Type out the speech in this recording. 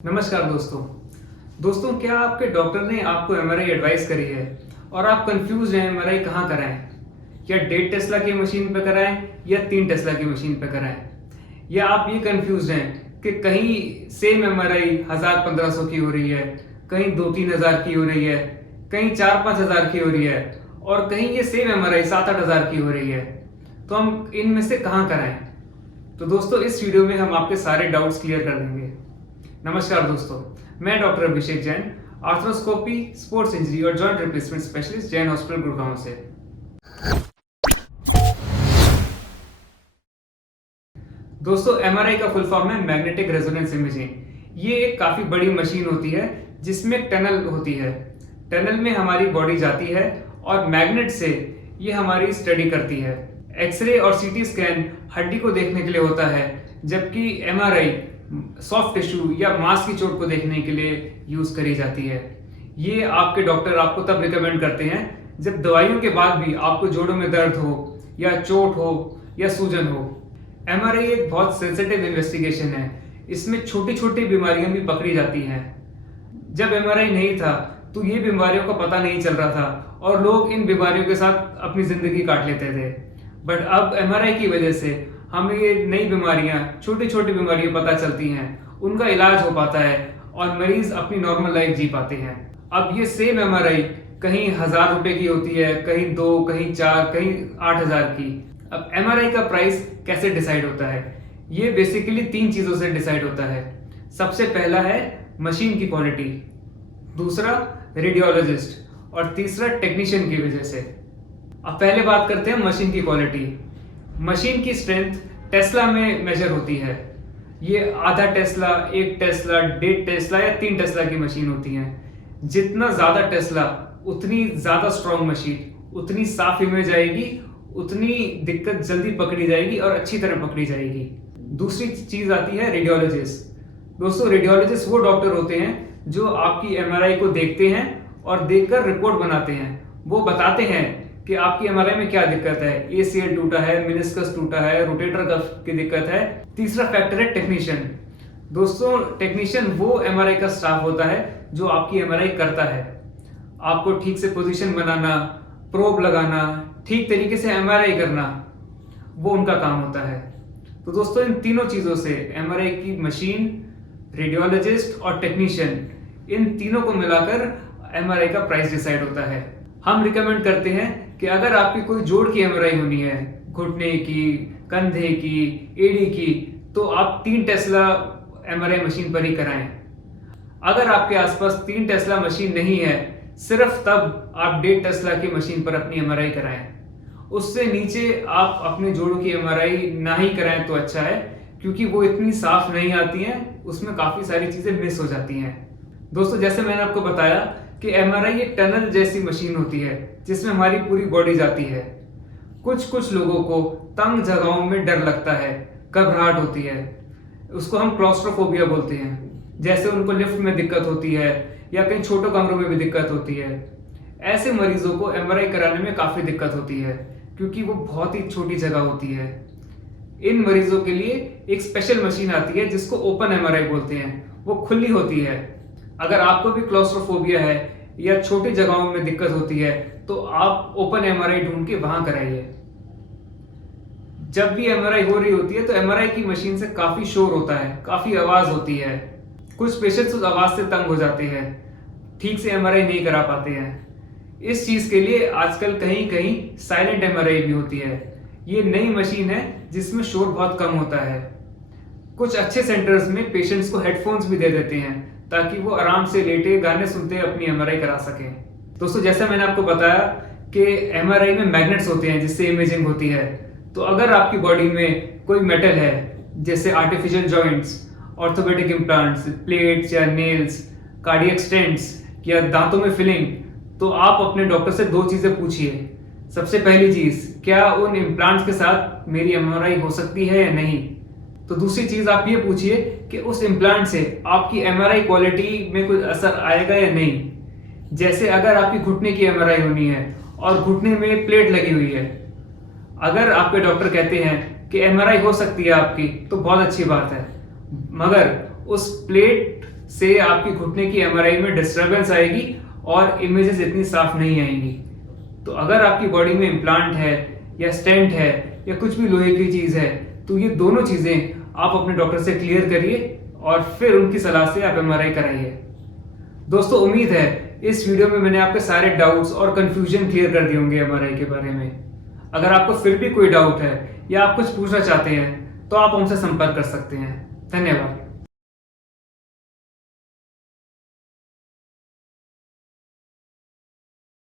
नमस्कार दोस्तों क्या आपके डॉक्टर ने आपको एमआरआई एडवाइस करी है और आप कंफ्यूज हैं एमआरआई कहाँ कराएं? या 1.5 टेस्ला की मशीन पे कराएं या 3 टेस्ला की मशीन पे कराएं? या आप ये कंफ्यूज हैं कि कहीं सेम एमआरआई 1000-1500 की हो रही है, कहीं 2-3 हज़ार की हो रही है, कहीं 4-5 हज़ार की हो रही है और कहीं ये सेम एमआरआई 7-8 हज़ार की हो रही है, तो हम इनमें से कहाँ कराएं? तो दोस्तों इस वीडियो में हम आपके सारे डाउट्स क्लियर कर देंगे। नमस्कार दोस्तों, मैं डॉक्टर अभिषेक जैन, आर्थ्रोस्कोपी, स्पोर्ट्स इंजरी और joint replacement specialist, Jain hospital Gurgaon से। दोस्तों एमआरआई का फुल फॉर्म है मैग्नेटिक रेजोनेंस इमेजिंग। ये एक काफी बड़ी मशीन होती है जिसमें एक टनल होती है। टनल में हमारी बॉडी जाती है और मैग्नेट से ये हमारी स्टडी करती है। एक्सरे और सीटी स्कैन हड्डी को देखने के लिए होता है, जबकि एमआरआई सॉफ्ट टिश्यू या मांस की चोट को देखने के लिए यूज करी जाती है। ये आपके डॉक्टर आपको तब रिकमेंड करते हैं जब दवाइयों के बाद भी आपको जोड़ों में दर्द हो या चोट हो या सूजन हो। एमआरआई एक बहुत सेंसिटिव इन्वेस्टिगेशन है। इसमें छोटी छोटी बीमारियां भी पकड़ी जाती हैं। जब एमआरआई नहीं था तो ये बीमारियों का पता नहीं चल रहा था और लोग इन बीमारियों के साथ अपनी जिंदगी काट लेते थे। बट अब एमआरआई की वजह से हमें ये नई बीमारियां, छोटी छोटी बीमारियां पता चलती हैं, उनका इलाज हो पाता है और मरीज अपनी नॉर्मल लाइफ जी पाते हैं। अब ये सेम एमआरआई कहीं 1000 रुपए की होती है, कहीं 2, कहीं 4, कहीं 8000 की। अब एमआरआई का प्राइस कैसे डिसाइड होता है? ये बेसिकली 3 चीजों से डिसाइड होता है। सबसे पहला है मशीन की क्वालिटी, दूसरा रेडियोलॉजिस्ट और तीसरा टेक्नीशियन की वजह से। अब पहले बात करते हैं मशीन की क्वालिटी। मशीन की स्ट्रेंथ टेस्ला में मेजर होती है। ये आधा टेस्ला, 1 टेस्ला, 1.5 टेस्ला या 3 टेस्ला की मशीन होती है। जितना ज्यादा टेस्ला उतनी ज्यादा स्ट्रॉन्ग मशीन, उतनी साफ इमेज आएगी, उतनी दिक्कत जल्दी पकड़ी जाएगी और अच्छी तरह पकड़ी जाएगी। दूसरी चीज आती है रेडियोलॉजिस्ट। दोस्तों रेडियोलॉजिस्ट वो डॉक्टर होते हैं जो आपकी एमआरआई को देखते हैं और देखकर रिपोर्ट बनाते हैं। वो बताते हैं कि आपकी एमआरआई में क्या दिक्कत है, एसीएल टूटा है, मेनिस्कस टूटा है, रोटेटर कफ की दिक्कत है। तीसरा फैक्टर है टेक्नीशियन। दोस्तों टेक्नीशियन वो एमआरआई का स्टाफ होता है जो आपकी एमआरआई करता है। आपको ठीक से पोजीशन बनाना, प्रोब लगाना, ठीक तरीके से एमआरआई करना, वो उनका काम होता है। तो दोस्तों इन तीनों चीजों से एमआरआई की मशीन, रेडियोलॉजिस्ट और टेक्नीशियन, इन तीनों को मिलाकर एमआरआई का प्राइस डिसाइड होता है। हम रिकमेंड करते हैं कि अगर आपकी कोई जोड़ की एमआरआई होनी है, घुटने की, कंधे की, एडी की, तो आप 3 टेस्ला एमआरआई मशीन पर ही कराएं। अगर आपके आसपास 3 टेस्ला मशीन नहीं है, सिर्फ तब आप 1.5 टेस्ला की मशीन पर अपनी एमआरआई कराएं। उससे नीचे आप अपने जोड़ों की एमआरआई ना ही कराएं तो अच्छा है, क्योंकि वो इतनी साफ नहीं आती हैं, उसमें काफी सारी चीजें मिस हो जाती हैं। दोस्तों जैसे मैंने आपको बताया कि एमआरआई एक टनल जैसी मशीन होती है जिसमें हमारी पूरी बॉडी जाती है। कुछ लोगों को तंग जगहों में डर लगता है, घबराहट होती है, उसको हम क्लॉस्ट्रोफोबिया बोलते हैं। जैसे उनको लिफ्ट में दिक्कत होती है या कहीं छोटे कमरों में भी दिक्कत होती है। ऐसे मरीजों को एमआरआई कराने में काफी दिक्कत होती है क्योंकि वो बहुत ही छोटी जगह होती है। इन मरीजों के लिए एक स्पेशल मशीन आती है जिसको ओपन एमआरआई बोलते हैं। वो खुली होती है। अगर आपको भी क्लॉस्ट्रोफोबिया है या छोटी जगहों में दिक्कत होती है तो आप ओपन एमआरआई ढूंढ के वहां कराइए। जब भी एमआरआई हो रही होती है तो एमआरआई की मशीन से काफी शोर होता है, काफी आवाज होती है। कुछ पेशेंट्स उस आवाज से तंग हो जाते हैं, ठीक से एमआरआई नहीं करा पाते हैं। इस चीज के लिए आजकल कहीं कहीं साइलेंट एमआरआई भी होती है। ये नई मशीन है जिसमें शोर बहुत कम होता है। कुछ अच्छे सेंटर्स में पेशेंट्स को हेडफोन्स भी दे देते हैं ताकि वो आराम से लेटे गाने सुनते अपनी एमआरआई करा सकें। दोस्तों जैसा मैंने आपको बताया कि एमआरआई में मैग्नेट्स होते हैं जिससे इमेजिंग होती है। तो अगर आपकी बॉडी में कोई मेटल है, जैसे artificial joints, orthopaedic implants, plates या नेल्स, कार्डियक स्टेंट्स या दांतों में फिलिंग, तो आप अपने डॉक्टर से 2 चीजें पूछिए। सबसे पहली चीज, क्या उन इम्प्लांट्स के साथ मेरी एमआरआई हो सकती है या नहीं? तो दूसरी चीज आप ये पूछिए कि उस इम्प्लांट से आपकी एमआरआई क्वालिटी में कोई असर आएगा या नहीं। जैसे अगर आपकी घुटने की एमआरआई होनी है और घुटने में प्लेट लगी हुई है, अगर आपके डॉक्टर कहते हैं कि एमआरआई हो सकती है आपकी, तो बहुत अच्छी बात है। मगर उस प्लेट से आपकी घुटने की एमआरआई में डिस्टरबेंस आएगी और इमेजेस इतनी साफ नहीं आएंगी। तो अगर आपकी बॉडी में इम्प्लांट है या स्टेंट है या कुछ भी लोहे की चीज़ है, तो ये दोनों चीज़ें आप अपने डॉक्टर से क्लियर करिए और फिर उनकी सलाह से आप एमआरआई कराइए। दोस्तों, उम्मीद है इस वीडियो में मैंने आपके सारे डाउट्स और कंफ्यूजन क्लियर कर दिए होंगे एमआरआई के बारे में। अगर आपको फिर भी कोई डाउट है या आप कुछ पूछना चाहते हैं तो आप हमसे संपर्क कर सकते हैं। धन्यवाद।